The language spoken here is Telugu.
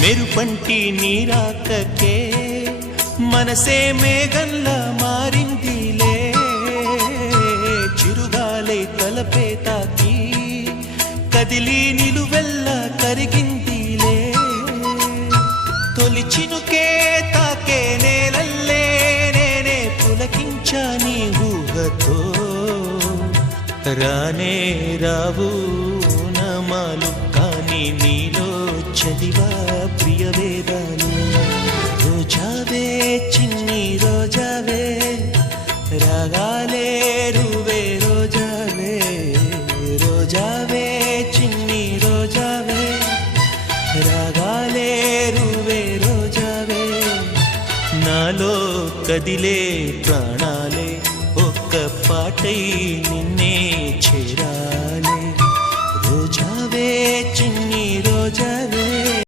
మెరుపంటి నీరాకకే మనసే మేఘంలా మారిందిలే, చిరుగాలై తలపే తాకి కదిలి నిలువెల్లా కరిగిందిలే, తొలి చినుకే తాకే నేలల్లే నేనే పులకించా నీ ఊహతో, రానే రావు నమాలు కానీ నీలో చదివా ప్రియ వేదాలు. రోజావే చిన్ని రోజావే రాగాలే రువే రోజావే, రోజావే చిన్ని రోజావే రాగాలే రువే రోజావే, నాలో కదిలే ప్రాణాలే ఒక్క పాటై నిన్నే చేరాలే. రోజావే చిన్ని